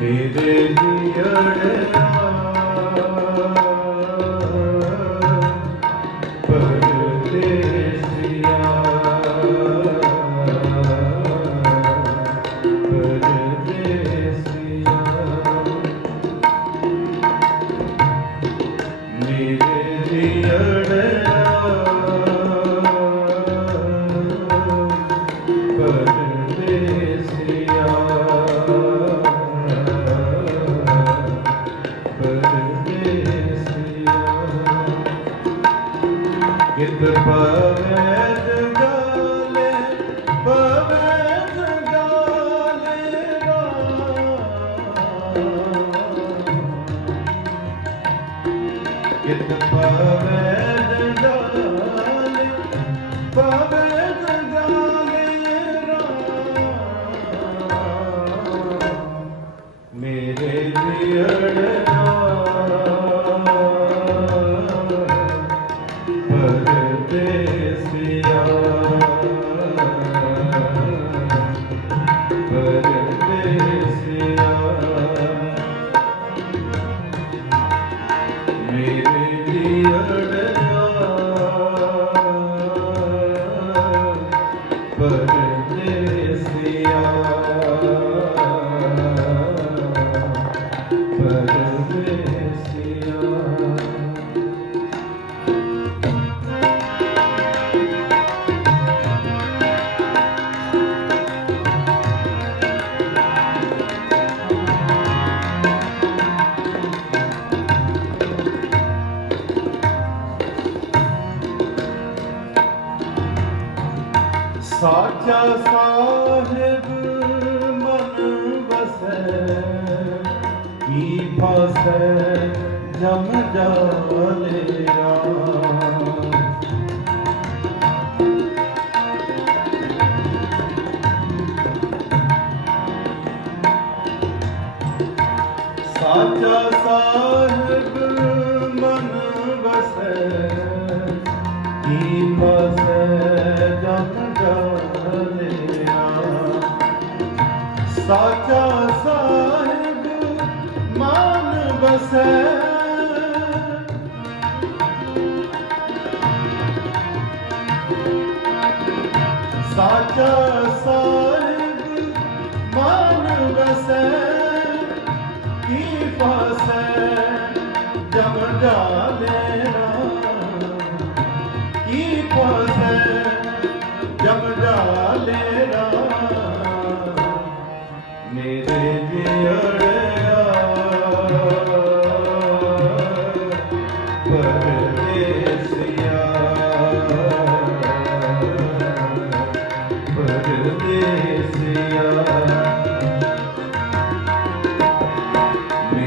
ਮੇਰੇ ਹੀੜਿਆ ਪਰਦੇਸੀਆ ਮੇਰੇ ਹੀੜਿਆ ਪਰਦੇਸੀਆ ਕਿਤ ਪਵੈਦ ਗਾਲੇ ਪਵੈਦ ਗਾਲੇ ਕਿਤ ਪਵੈਦ ਗਾਲੇ ਪਵੈਦ ਗਾਲੇ ਮੇਰੇ ਦਿੜਨਾ ਸਾਚਾ ਸਾਹਿਬ ਮਨ ਵਸੈ। ਕੀ ਫਸੈ ਜਮ ਜਾਲੇ ਰਾਮ। ਸਾਚਾ ਸਾਹਿਬ ਮਨ ਵਸੈ ਕੀ ਫਸੈ ਜਮ ਜਾਲਿਆ ਸਾਚਾ ਵਸੈ ਸਾਚਾ ਸਾਹਿਬ ਮਨ ਵਸੈ ਕੀ ਫਸੈ ਜਮ ਜਾਲੇਰਾ ਕੀ ਫਸੈ।